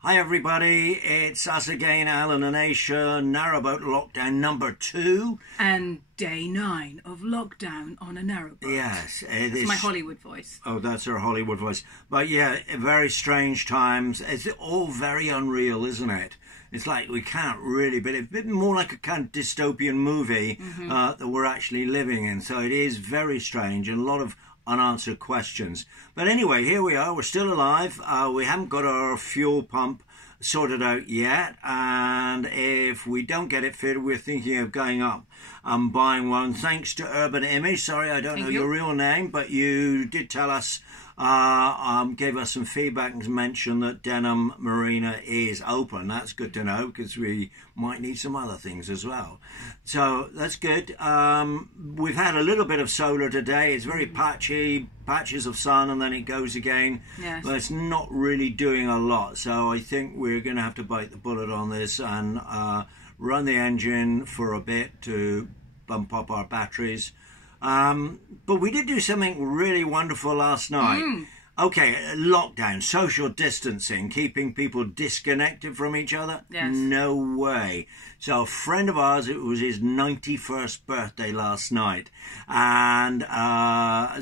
Hi everybody, it's us again, Alan and Aisha, Narrowboat lockdown number 2. And day 9 of lockdown on a narrowboat. Yes. That's my Hollywood voice. Oh, that's her Hollywood voice. But yeah, very strange times. It's all very unreal, isn't it? It's like we can't really, but it's a bit more like a kind of dystopian movie that we're actually living in. So it is very strange and a lot of unanswered questions. But anyway, here we are. We're still alive. We haven't got our fuel pump sorted out yet, and if we don't get it fitted, we're thinking of going up and buying one. Thanks to Urban Image. Sorry, I don't know your real name, but you did tell us, gave us some feedback and mentioned that Denham Marina is open. That's good to know because we might need some other things as well. So that's good. We've had a little bit of solar today. It's very patchy, patches of sun, and then it goes again. Yes. But it's not really doing a lot. So I think we're going to have to bite the bullet on this and run the engine for a bit to bump up our batteries. But we did do something really wonderful last night. Okay, lockdown, social distancing, keeping people disconnected from each other? Yes. No way. So a friend of ours, it was his 91st birthday last night, and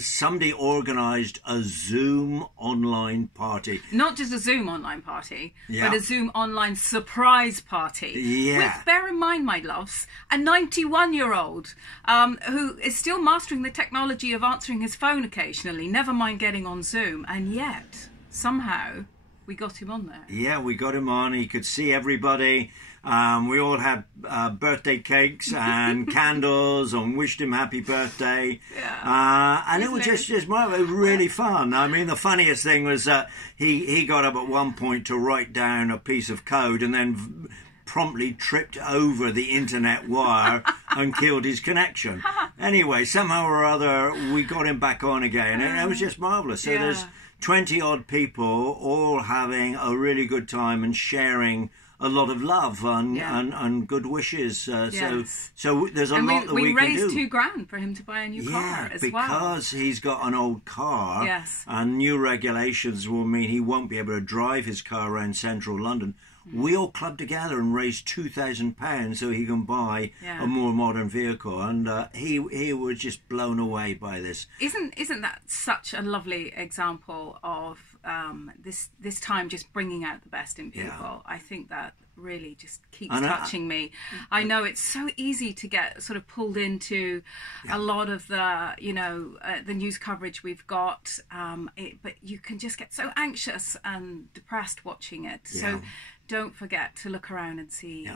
somebody organised a Zoom online party. Not just a Zoom online party, Yeah. but a Zoom online surprise party. Yeah. With, bear in mind, my loves, a 91-year-old who is still mastering the technology of answering his phone occasionally, never mind getting on Zoom. And yet, somehow, we got him on there. Yeah, we got him on. He could see everybody. We all had birthday cakes and candles and wished him happy birthday. Yeah. And it was just really fun. I mean, the funniest thing was that he got up at one point to write down a piece of code and then promptly tripped over the internet wire and killed his connection. Anyway, somehow or other, we got him back on again, and it was just marvellous. So there's 20-odd people all having a really good time and sharing a lot of love and good wishes. Yes. So there's a lot that we can do. We raised £2,000 for him to buy a new car as well. Because he's got an old car. Yes. And new regulations will mean he won't be able to drive his car around central London. We all clubbed together and raised £2,000 so he can buy a more modern vehicle, and he was just blown away by this. Isn't that such a lovely example of this time just bringing out the best in people? Yeah. I think that really just keeps touching me. I know it's so easy to get sort of pulled into a lot of the the news coverage we've got, but you can just get so anxious and depressed watching it. So don't forget to look around and see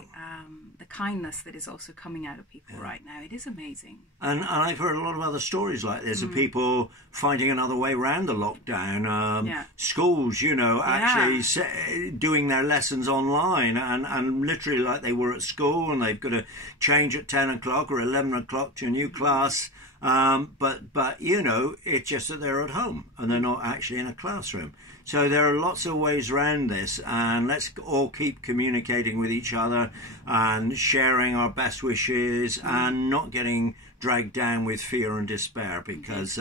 the kindness that is also coming out of people right now. It is amazing. And I've heard a lot of other stories like this of people finding another way around the lockdown. Schools, actually doing their lessons online and literally like they were at school, and they've got to change at 10 o'clock or 11 o'clock to a new class. But it's just that they're at home and they're not actually in a classroom. So there are lots of ways around this, and let's all keep communicating with each other and sharing our best wishes and not getting dragged down with fear and despair, because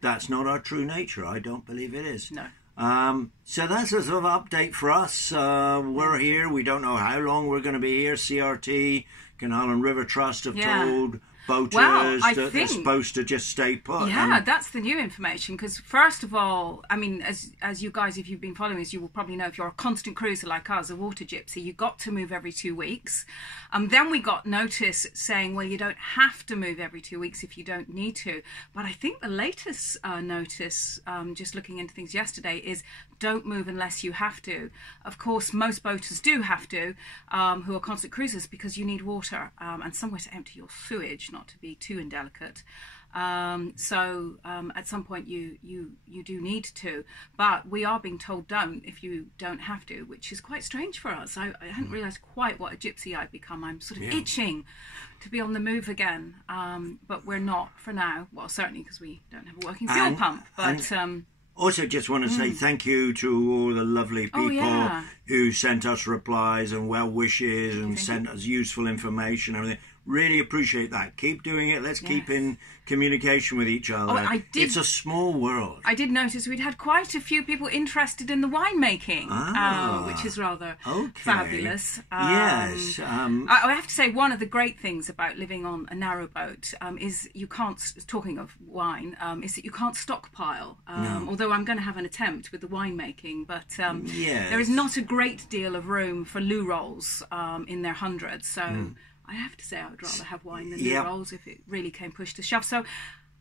that's not our true nature. I don't believe it is. No. So that's a sort of update for us. We're here. We don't know how long we're going to be here. CRT, Canal and River Trust have told boaters that they're supposed to just stay put. Yeah, that's the new information, because first of all, I mean, as you guys, if you've been following us, you will probably know, if you're a constant cruiser like us, a water gypsy, you got to move every 2 weeks. Then we got notice saying, well, you don't have to move every 2 weeks if you don't need to. But I think the latest notice, just looking into things yesterday, is don't move unless you have to. Of course, most boaters do have to, who are constant cruisers, because you need water and somewhere to empty your sewage, not to be too indelicate. So at some point you do need to, but we are being told don't if you don't have to, which is quite strange for us. I hadn't realised quite what a gypsy I've become. I'm sort of itching to be on the move again, but we're not for now. Well, certainly because we don't have a working fuel pump, but also just want to say thank you to all the lovely people who sent us replies and well wishes and sent us useful information and everything. really appreciate that. Keep doing it. Let's keep in communication with each other. It's a small world. I did notice we'd had quite a few people interested in the winemaking, which is rather fabulous. Yes. I have to say, one of the great things about living on a narrowboat is you can't, talking of wine, is that you can't stockpile. Although I'm going to have an attempt with the winemaking, but there is not a great deal of room for loo rolls in their hundreds. So I have to say I would rather have wine than loo rolls if it really came push to shove. So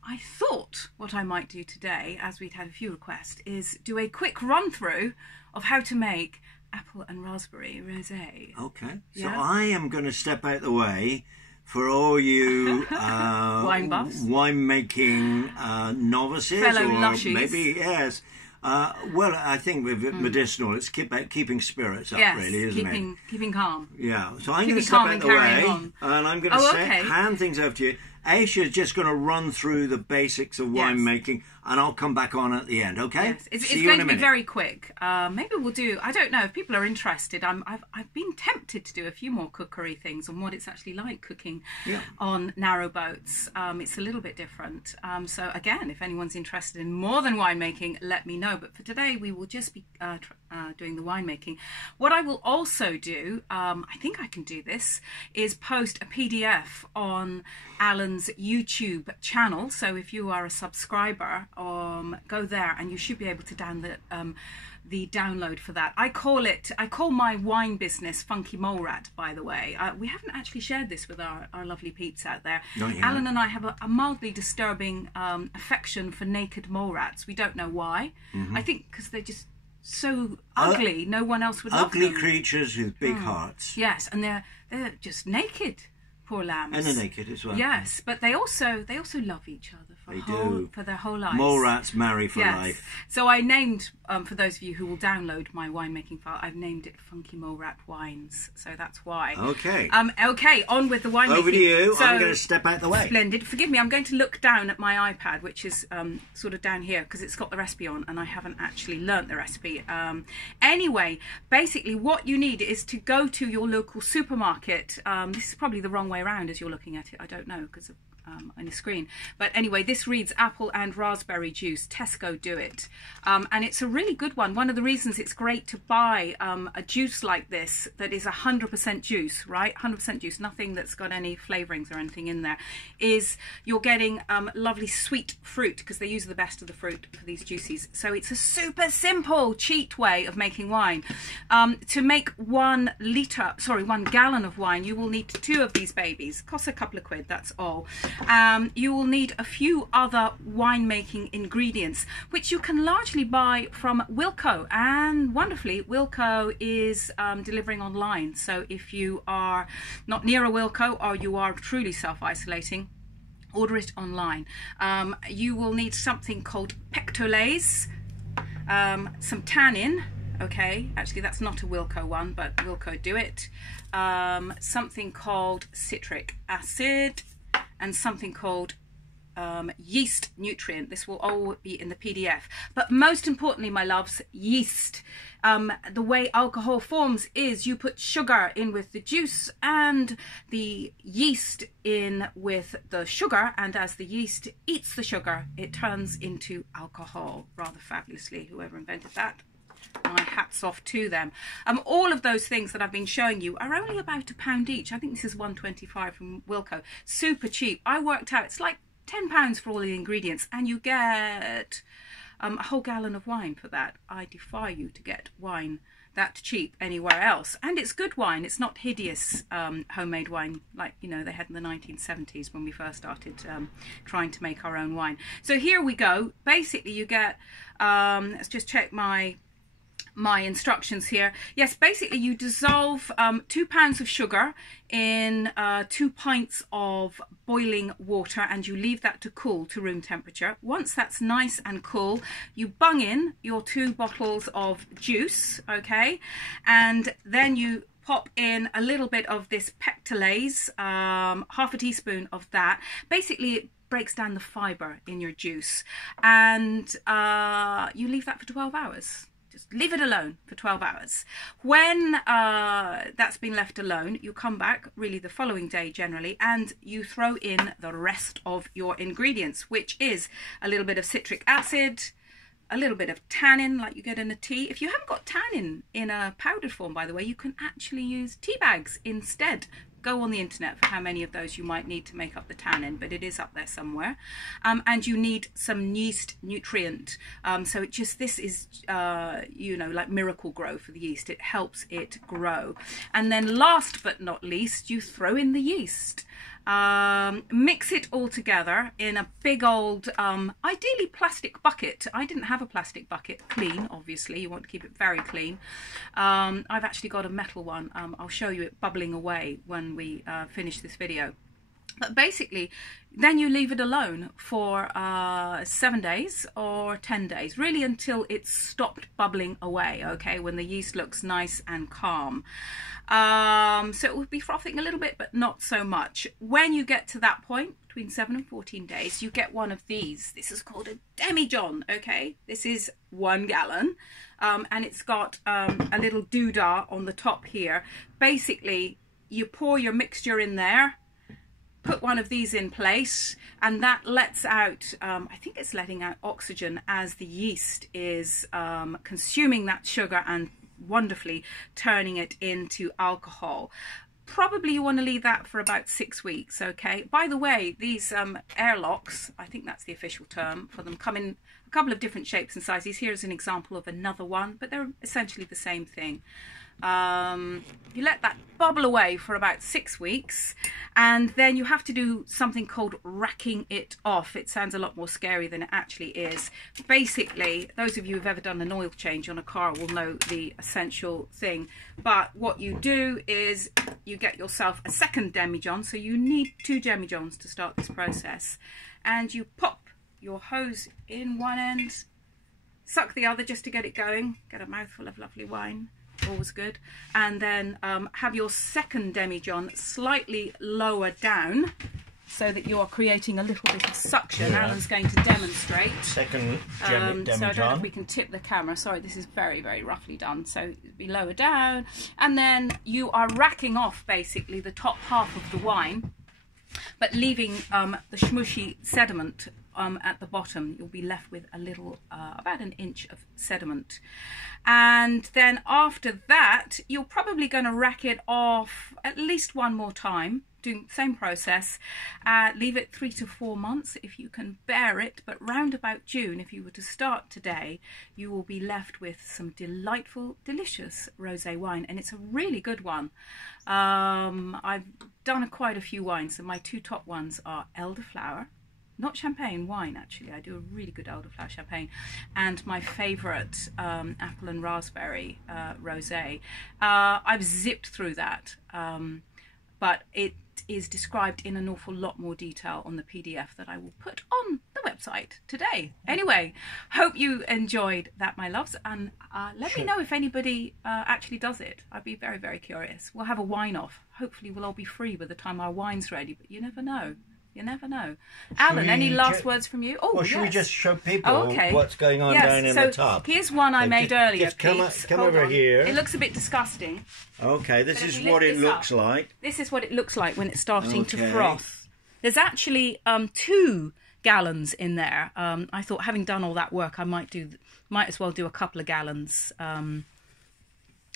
I thought what I might do today, as we'd had a few requests, is do a quick run through of how to make apple and raspberry rosé. Okay. So I am going to step out the way for all you wine buffs, winemaking novices, fellow or lushies. Maybe well, I think with medicinal, it's keeping spirits up, really, isn't it? Keeping calm. Yeah. So I'm going to step out the way, and I'm going to hand things over to you. Aisha's just going to run through the basics of winemaking, and I'll come back on at the end, okay? Yes. It's going to be very quick. Maybe we'll do, I don't know, if people are interested, I've been tempted to do a few more cookery things on what it's actually like cooking on narrowboats. It's a little bit different. So again, if anyone's interested in more than winemaking, let me know. But for today, we will just be doing the winemaking. What I will also do, I think I can do this, is post a PDF on Alan's YouTube channel. So if you are a subscriber, go there and you should be able to download the download for that. I call my wine business Funky Mole Rat, by the way. We haven't actually shared this with our lovely peeps out there. Alan and I have a mildly disturbing affection for naked mole rats. We don't know why. I think because they're just so ugly, no one else would love them. Ugly creatures with big hearts. Yes, and they're just naked, poor lambs. And they're naked as well. Yes, but they also love each other for their whole lives. Mole rats marry for life. So I named, for those of you who will download my winemaking file, I've named it Funky Mole Rat Wines. So that's why. Okay. Okay, on with the winemaking. Over to you. So, I'm going to step out the way. Splendid. Forgive me, I'm going to look down at my iPad, which is sort of down here, because it's got the recipe on, and I haven't actually learnt the recipe. Anyway, basically what you need is to go to your local supermarket. This is probably the wrong way around as you're looking at it. I don't know, because of on the screen, but anyway, this reads apple and raspberry juice, Tesco Do It, and it's a really good one. One of the reasons it's great to buy a juice like this that is 100% juice, right? 100% juice, nothing that's got any flavorings or anything in there, is you're getting lovely sweet fruit, because they use the best of the fruit for these juices. So it's a super simple cheat way of making wine. To make 1 gallon of wine, you will need 2 of these babies. Costs a couple of quid, that's all. You will need a few other winemaking ingredients, which you can largely buy from Wilko, and wonderfully Wilko is delivering online. So if you are not near a Wilko, or you are truly self-isolating, order it online. You will need something called pectolase, some tannin. Okay, actually that's not a Wilko one, but Wilko Do It. Something called citric acid, and something called yeast nutrient. This will all be in the PDF. But most importantly, my loves, yeast. The way alcohol forms is you put sugar in with the juice and the yeast in with the sugar, and as the yeast eats the sugar, it turns into alcohol rather fabulously. Whoever invented that, my hats off to them. All of those things that I've been showing you are only about £1 each. I think this is £1.25 from Wilko. Super cheap. I worked out it's like £10 for all the ingredients, and you get a whole gallon of wine for that. I defy you to get wine that cheap anywhere else, and it's good wine. It's not hideous homemade wine like, you know, they had in the 1970s when we first started trying to make our own wine. So here we go. Basically you get let's just check my instructions here. Yes, basically you dissolve 2 pounds of sugar in 2 pints of boiling water, and you leave that to cool to room temperature. Once that's nice and cool, you bung in your 2 bottles of juice, okay, and then you pop in a little bit of this pectolase, half a teaspoon of that. Basically it breaks down the fibre in your juice, and you leave that for 12 hours Just leave it alone for 12 hours. When that's been left alone, you come back really the following day generally, and you throw in the rest of your ingredients, which is a little bit of citric acid, a little bit of tannin like you get in a tea. If you haven't got tannin in a powdered form, by the way, you can actually use tea bags instead. Go on the internet for how many of those you might need to make up the tannin, but it is up there somewhere. And you need some yeast nutrient. So this is, you know, like miracle grow for the yeast. It helps it grow. And then last but not least, you throw in the yeast. Mix it all together in a big old, ideally plastic bucket. I didn't have a plastic bucket, clean, obviously. You want to keep it very clean. I've actually got a metal one. I'll show you it bubbling away when we finish this video. But basically, then you leave it alone for 7 days or 10 days, really until it's stopped bubbling away, okay, when the yeast looks nice and calm. So it will be frothing a little bit, but not so much. When you get to that point, between 7 and 14 days, you get one of these. This is called a demijohn, okay? This is 1 gallon, and it's got a little doodah on the top here. Basically, you pour your mixture in there, put one of these in place, and that lets out, I think it's letting out oxygen as the yeast is consuming that sugar and wonderfully turning it into alcohol. Probably you want to leave that for about 6 weeks, okay? By the way, these airlocks, I think that's the official term for them, come in a couple of different shapes and sizes. Here's an example of another one, but they're essentially the same thing. You let that bubble away for about 6 weeks, and then you have to do something called racking it off. It sounds a lot more scary than it actually is. Basically, those of you who've ever done an oil change on a car will know the essential thing. But what you do is you get yourself a second demijohn, so you need 2 demijohns to start this process, and you pop your hose in one end, suck the other just to get it going, get a mouthful of lovely wine. Always good. And then have your second demijohn slightly lower down so that you're creating a little bit of suction. Yeah. Alan's going to demonstrate. Second demijohn. So I don't know if we can tip the camera. Sorry, this is very, very roughly done. So it'll be lower down. And then you are racking off basically the top half of the wine, but leaving the smushy sediment at the bottom. You'll be left with a little, about an inch of sediment. And then after that, you're probably going to rack it off at least one more time, doing the same process. Leave it 3 to 4 months if you can bear it, but round about June, if you were to start today, you will be left with some delightful, delicious rosé wine, and it's a really good one. I've done quite a few wines, and my 2 top ones are elderflower, not champagne, wine actually. I do a really good elderflower champagne, and my favourite apple and raspberry rosé. I've zipped through that, but it is described in an awful lot more detail on the PDF that I will put on the website today. Anyway, hope you enjoyed that, my loves, and let me know if anybody actually does it. I'd be very, very curious. We'll have a wine off. Hopefully we'll all be free by the time our wine's ready, but you never know. You never know. Alan, any last words from you? Oh, well, should we just show people what's going on down in the tub? Here's one I made earlier, just come over here. It looks a bit disgusting. Okay, this is what it looks like. This is what it looks like when it's starting to froth. There's actually 2 gallons in there. I thought, having done all that work, I might as well do a couple of gallons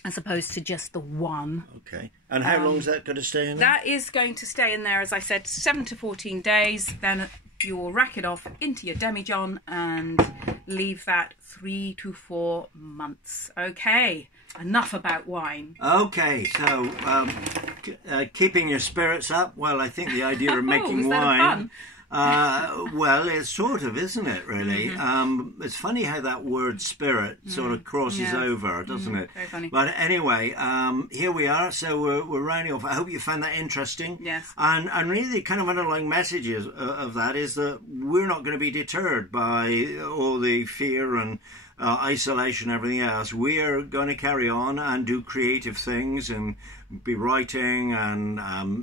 as opposed to just the 1. Okay. And how long is that going to stay in there? That is going to stay in there, as I said, 7 to 14 days. Then you will rack it off into your demijohn and leave that 3 to 4 months. Okay, enough about wine. Okay, so keeping your spirits up. Well, I think the idea of making wine. Well, it's sort of, isn't it, really? It's funny how that word spirit sort of crosses over, doesn't it? Very funny. But anyway, here we are. So we're rounding off. I hope you found that interesting. Yes. And really the kind of underlying message of that is that we're not going to be deterred by all the fear and isolation and everything else. We are going to carry on and do creative things and be writing, and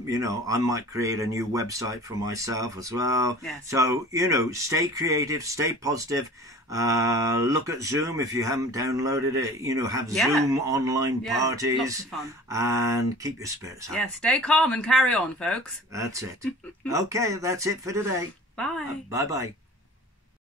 you know, I might create a new website for myself as well. Yes. So, you know, stay creative, stay positive, Look at Zoom if you haven't downloaded it. You know, have Yeah. Zoom online Yeah, parties. lots of fun. And keep your spirits high. Yeah, stay calm and carry on, folks. That's it. Okay, that's it for today. Bye. Bye-bye.